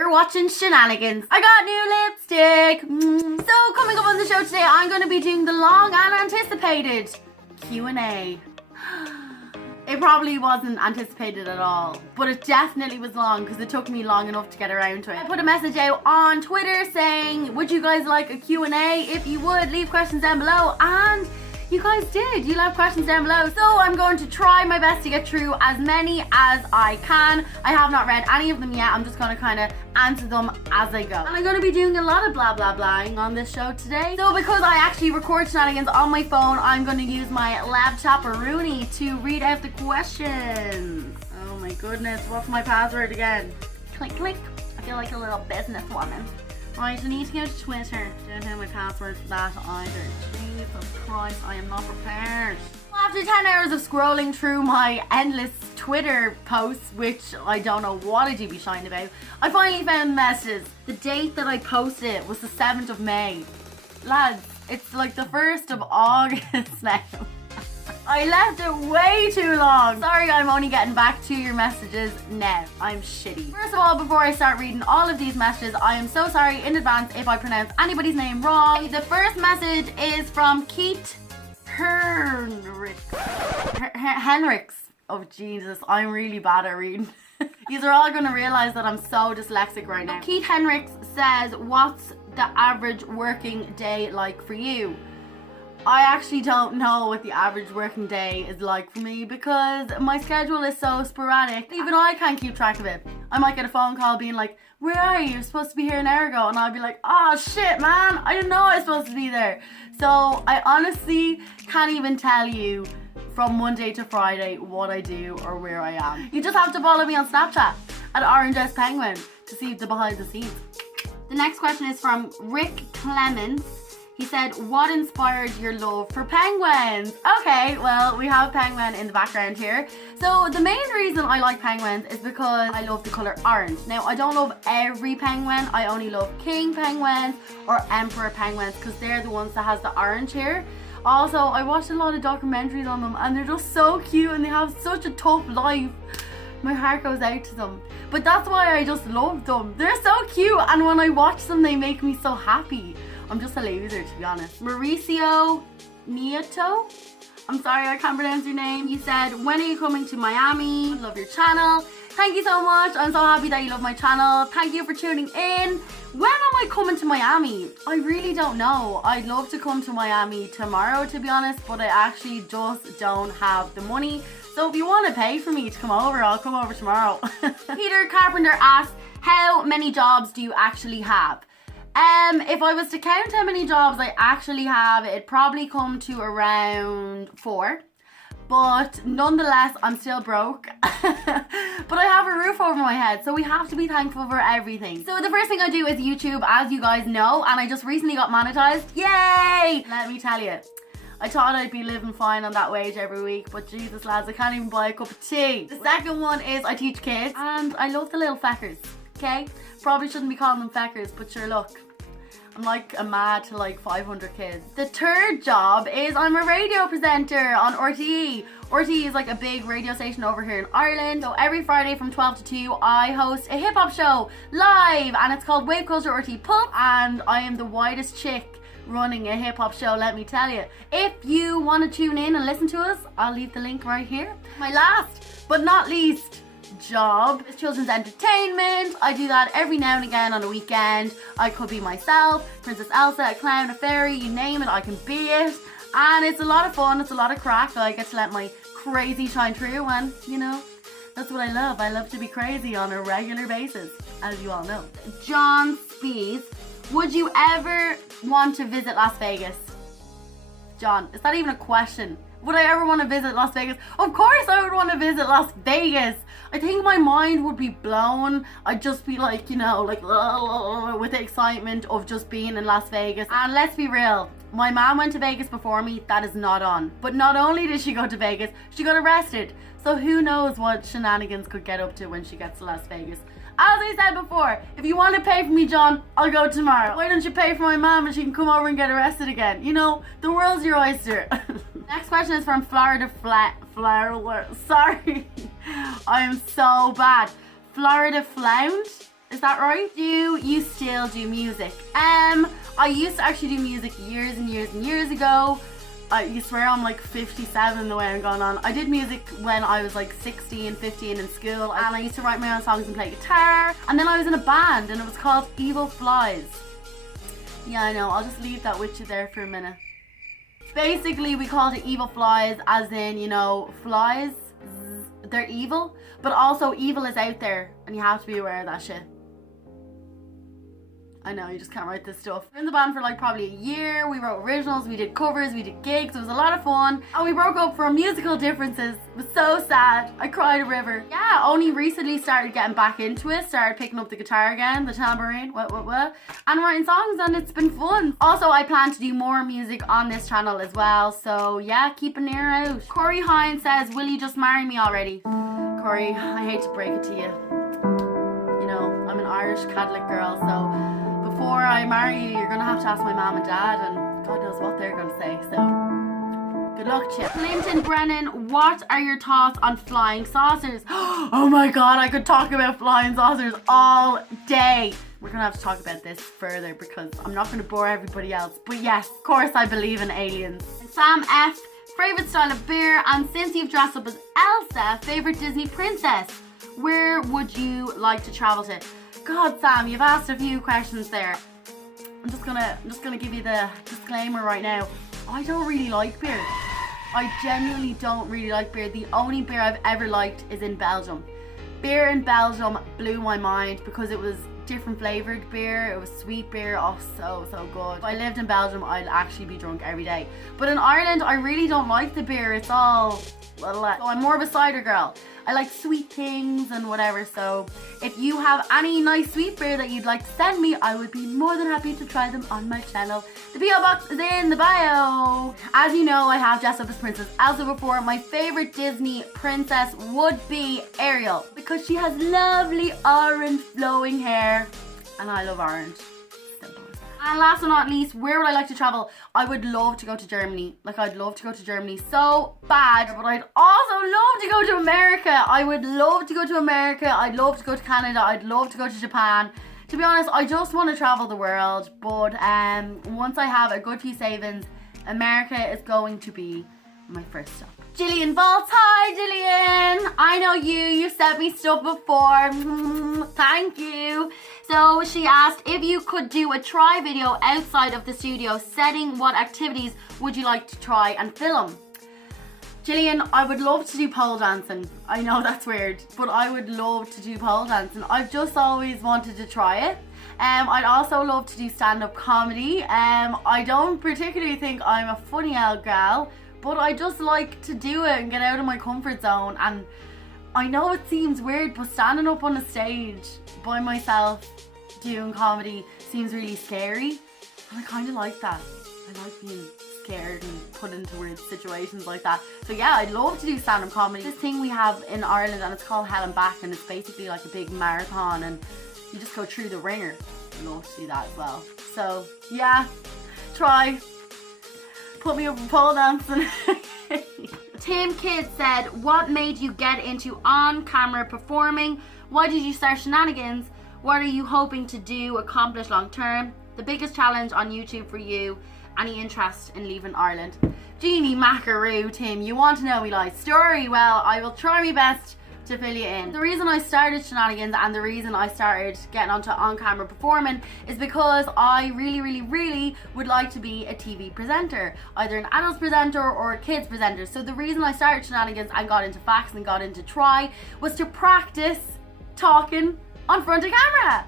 You're watching Shenanigans. I got new lipstick. So coming up on the show today, I'm going to be doing the long and anticipated Q&A. It probably wasn't anticipated at all, but it definitely was long because it took me long enough to get around to it. I put a message out on Twitter saying, would you guys like a Q&A? If you would, leave questions down below, and you guys did. You left questions down below. So I'm going to try my best to get through as many as I can. I have not read any of them yet. I'm just going to kind of answer them as I go. And I'm going to be doing a lot of blah blah blahing on this show today. So because I actually record Shenanigans on my phone, I'm going to use my laptop Rooney to read out the questions. Oh my goodness, what's my password again? Click, click. I feel like a little businesswoman. Right, I need to go to Twitter. Don't have my password for that either. Jesus Christ, I am not prepared. After 10 hours of scrolling through my endless Twitter posts, which I don't know what I do be shying about, I finally found messages. The date that I posted it was the 7th of May. Lads, it's like the 1st of August now. I left it way too long. Sorry, I'm only getting back to your messages now. I'm shitty. First of all, before I start reading all of these messages, I am so sorry in advance if I pronounce anybody's name wrong. The first message is from Keith Henricks. Oh Jesus, I'm really bad at reading. These are all gonna realize that I'm so dyslexic right now. Keith Henricks says, what's the average working day like for you? I actually don't know what the average working day is like for me because my schedule is so sporadic. Even I can't keep track of it. I might get a phone call being like, where are you? You're supposed to be here an hour ago. And I'll be like, oh shit, man. I didn't know I was supposed to be there. So I honestly can't even tell you from Monday to Friday what I do or where I am. You just have to follow me on Snapchat at Orange S Penguin to see the behind the scenes. The next question is from Rick Clements. He said, what inspired your love for penguins? Okay, well, we have penguin in the background here. So the main reason I like penguins is because I love the colour orange. Now, I don't love every penguin. I only love king penguins or emperor penguins because they're the ones that has the orange here. Also, I watched a lot of documentaries on them and they're just so cute and they have such a tough life. My heart goes out to them. But that's why I just love them. They're so cute and when I watch them, they make me so happy. I'm just a loser, to be honest. Mauricio Nieto, I'm sorry I can't pronounce your name. He said, when are you coming to Miami? Love your channel. Thank you so much. I'm so happy that you love my channel. Thank you for tuning in. When am I coming to Miami? I really don't know. I'd love to come to Miami tomorrow, to be honest, but I actually just don't have the money. So if you want to pay for me to come over, I'll come over tomorrow. Peter Carpenter asks, how many jobs do you actually have? If I was to count how many jobs I actually have, it'd probably come to around 4. But nonetheless, I'm still broke. But I have a roof over my head, so we have to be thankful for everything. So the first thing I do is YouTube, as you guys know, and I just recently got monetized. Yay! Let me tell you, I thought I'd be living fine on that wage every week, but Jesus lads, I can't even buy a cup of tea. The second one is I teach kids, and I love the little feckers. Okay, probably shouldn't be calling them feckers, but sure, look, I'm like a mad to like 500 kids. The third job is I'm a radio presenter on RTE. RTE is like a big radio station over here in Ireland. So every Friday from 12 to 2, I host a hip hop show live, and it's called Wave Culture RTE Pub, and I am the whitest chick running a hip hop show, let me tell you. If you want to tune in and listen to us, I'll leave the link right here. My last but not least job is children's entertainment. I do that every now and again on a weekend. I could be myself, Princess Elsa, a clown, a fairy, you name it, I can be it. And it's a lot of fun, it's a lot of crack. I get to let my crazy shine through, and you know, that's what I love. I love to be crazy on a regular basis, as you all know. John Spees, would you ever want to visit Las Vegas? John, is that even a question? Would I ever want to visit Las Vegas? Of course I would want to visit Las Vegas. I think my mind would be blown. I'd just be like, you know, like with the excitement of just being in Las Vegas. And let's be real, my mom went to Vegas before me. That is not on. But not only did she go to Vegas, she got arrested. So who knows what Shenanigans could get up to when she gets to Las Vegas. As I said before, if you want to pay for me, John, I'll go tomorrow. Why don't you pay for my mom and she can come over and get arrested again? You know, the world's your oyster. Next question is from Florida Sorry, I am so bad. Florida Flound? Is that right? Do you still do music? I used to actually do music years and years and years ago. You swear I'm like 57 the way I'm going on. I did music when I was like 16, 15 in school, and I used to write my own songs and play guitar. And then I was in a band and it was called Evil Flies. Yeah, I know, I'll just leave that with you there for a minute. Basically, we called it Evil Flies as in, you know, flies, they're evil, but also evil is out there and you have to be aware of that shit. I know, you just can't write this stuff. We were in the band for like probably a year. We wrote originals, we did covers, we did gigs. It was a lot of fun. And we broke up for musical differences. It was so sad. I cried a river. Yeah, only recently started getting back into it. Started picking up the guitar again, the tambourine, and writing songs, and it's been fun. Also, I plan to do more music on this channel as well. So yeah, keep an ear out. Corey Hines says, will you just marry me already? Corey, I hate to break it to you. You know, I'm an Irish Catholic girl, so before I marry you, you're gonna have to ask my mom and dad, and God knows what they're gonna say, so good luck, Chip. Clinton Brennan, what are your thoughts on flying saucers? Oh my God, I could talk about flying saucers all day. We're gonna have to talk about this further because I'm not gonna bore everybody else, but yes, of course I believe in aliens. Sam F, favorite style of beer, and since you've dressed up as Elsa, favorite Disney princess, where would you like to travel to? God, Sam, you've asked a few questions there. I'm just gonna give you the disclaimer right now. I don't really like beer. I genuinely don't really like beer. The only beer I've ever liked is in Belgium. Beer in Belgium blew my mind because it was different flavored beer. It was sweet beer. Oh, so good. If I lived in Belgium, I'd actually be drunk every day. But in Ireland, I really don't like the beer. It's all, so I'm more of a cider girl. I like sweet things and whatever, so if you have any nice sweet beer that you'd like to send me, I would be more than happy to try them on my channel. The PO box is in the bio. As you know, I have dressed up as Princess Elsa before. My favorite Disney princess would be Ariel because she has lovely orange flowing hair and I love orange. And last but not least, where would I like to travel? I would love to go to Germany. Like, I'd love to go to Germany so bad. But I'd also love to go to America. I would love to go to America. I'd love to go to Canada. I'd love to go to Japan. To be honest, I just want to travel the world. But once I have a good few savings, America is going to be my first stop. Gillian Vault, hi Gillian! I know you sent me stuff before. Thank you. So she asked if you could do a try video outside of the studio setting, what activities would you like to try and film? Gillian, I would love to do pole dancing. I know that's weird, but I would love to do pole dancing. I've just always wanted to try it. I'd also love to do stand-up comedy. I don't particularly think I'm a funny old gal, but I just like to do it and get out of my comfort zone. And I know it seems weird, but standing up on a stage by myself doing comedy seems really scary. And I kind of like that. I like being scared and put into weird situations like that. So yeah, I'd love to do stand-up comedy. This thing we have in Ireland, and it's called Hell and Back, and it's basically like a big marathon and you just go through the ringer. I'd love to do that as well. So yeah, try. Put me up for pole dancing. Tim Kidd said, what made you get into on-camera performing? Why did you start Shannonigans? What are you hoping to do, accomplish long term? The biggest challenge on YouTube for you? Any interest in leaving Ireland? Jeannie Macaroo, Tim, you want to know me life story? Well, I will try my best to fill you in. The reason I started Shannonigans and the reason I started getting onto on-camera performing is because I really would like to be a TV presenter, either an adult presenter or a kids presenter. So the reason I started Shannonigans and got into Facts and got into Try was to practice talking on front of camera.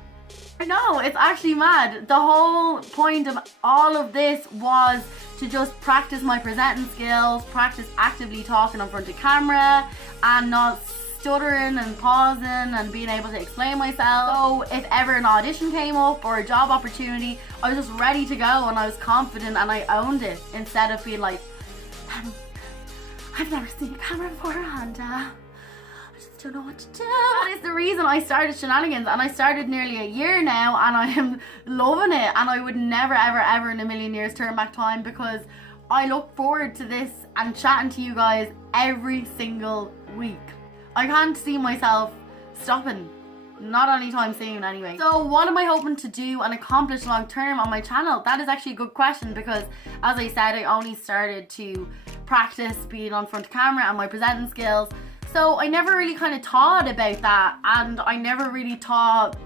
I know, it's actually mad. The whole point of all of this was to just practice my presenting skills, practice actively talking in front of camera and not stuttering and pausing and being able to explain myself. So if ever an audition came up or a job opportunity, I was just ready to go and I was confident and I owned it, instead of being like, I've never seen a camera before and I just don't know what to do. That is the reason I started Shannonigans, and I started nearly a year now and I am loving it, and I would never ever in a million years turn back time, because I look forward to this and chatting to you guys every single week. I can't see myself stopping. Not anytime soon anyway. So what am I hoping to do and accomplish long term on my channel? That is actually a good question, because as I said, I only started to practice being on front camera and my presenting skills. So I never really kind of thought about that, and I never really thought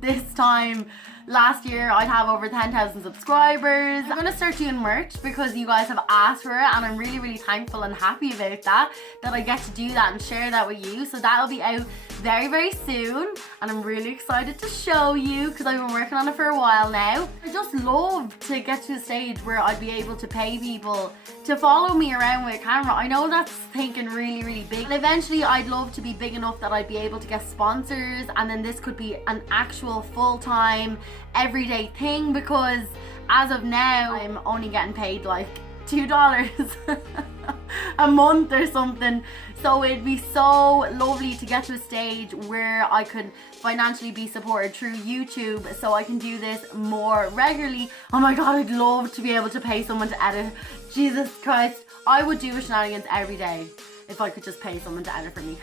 this time last year I'd have over 10,000 subscribers. I'm gonna start doing merch because you guys have asked for it, and I'm really, really thankful and happy about that I get to do that and share that with you. So that'll be out very, very soon, and I'm really excited to show you because I've been working on it for a while now. I just love to get to a stage where I'd be able to pay people to follow me around with a camera. I know that's thinking really, really big, and eventually I'd love to be big enough that I'd be able to get sponsors, and then this could be an actual full-time everyday thing, because as of now I'm only getting paid like $2 a month or something. So it'd be so lovely to get to a stage where I could financially be supported through YouTube, so I can do this more regularly. Oh my god, I'd love to be able to pay someone to edit. Jesus Christ, I would do a Shenanigans every day if I could just pay someone to edit for me.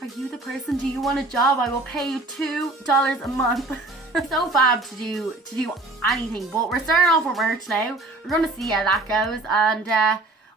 Are you the person? Do you want a job? I will pay you $2 a month. It's so fab to do anything, but we're starting off with merch now. We're gonna see how that goes, and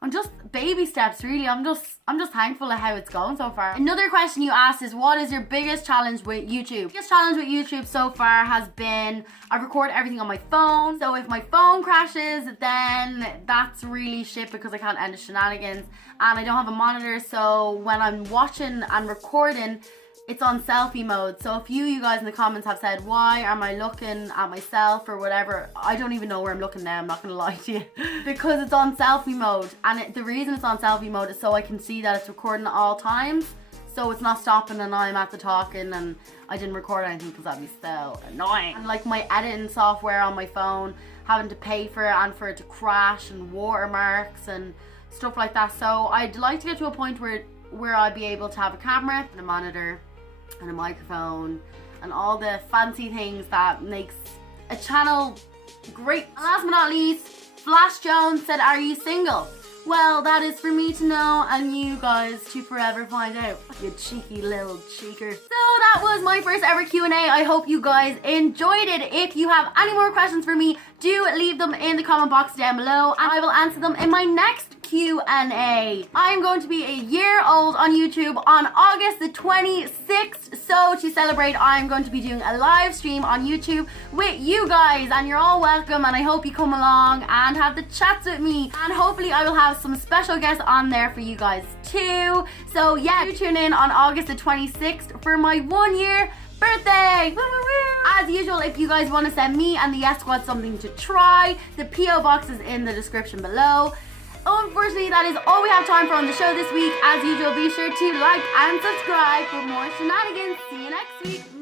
I'm just baby steps really. I'm just thankful at how it's going so far. Another question you asked is, what is your biggest challenge with YouTube? Biggest challenge with YouTube so far has been I record everything on my phone. So if my phone crashes, then that's really shit, because I can't edit Shenanigans and I don't have a monitor. So when I'm watching and recording, it's on selfie mode. So a few of you guys in the comments have said, why am I looking at myself or whatever? I don't even know where I'm looking now, I'm not gonna lie to you. Because it's on selfie mode, and the reason it's on selfie mode is so I can see that it's recording at all times, so it's not stopping and I'm at the talking and I didn't record anything, because that'd be so annoying. And like my editing software on my phone, having to pay for it and for it to crash, and watermarks and stuff like that. So I'd like to get to a point where I'd be able to have a camera and a monitor and a microphone and all the fancy things that makes a channel great. And last but not least, Flash Jones said, are you single? Well, that is for me to know and you guys to forever find out. You cheeky little cheeker. So that was my first ever Q&A. I hope you guys enjoyed it. If you have any more questions for me, do leave them in the comment box down below, and I will answer them in my next Q&A. I'm going to be a year old on YouTube on August the 26th. So to celebrate, I'm going to be doing a live stream on YouTube with you guys, and you're all welcome, and I hope you come along and have the chats with me, and hopefully I will have some special guests on there for you guys too. So yeah, do tune in on August the 26th for my 1 year birthday. As usual, if you guys want to send me and the Yes Squad something to try, the PO box is in the description below. Unfortunately, that is all we have time for on the show this week. As usual, be sure to like and subscribe for more shenanigans. See you next week.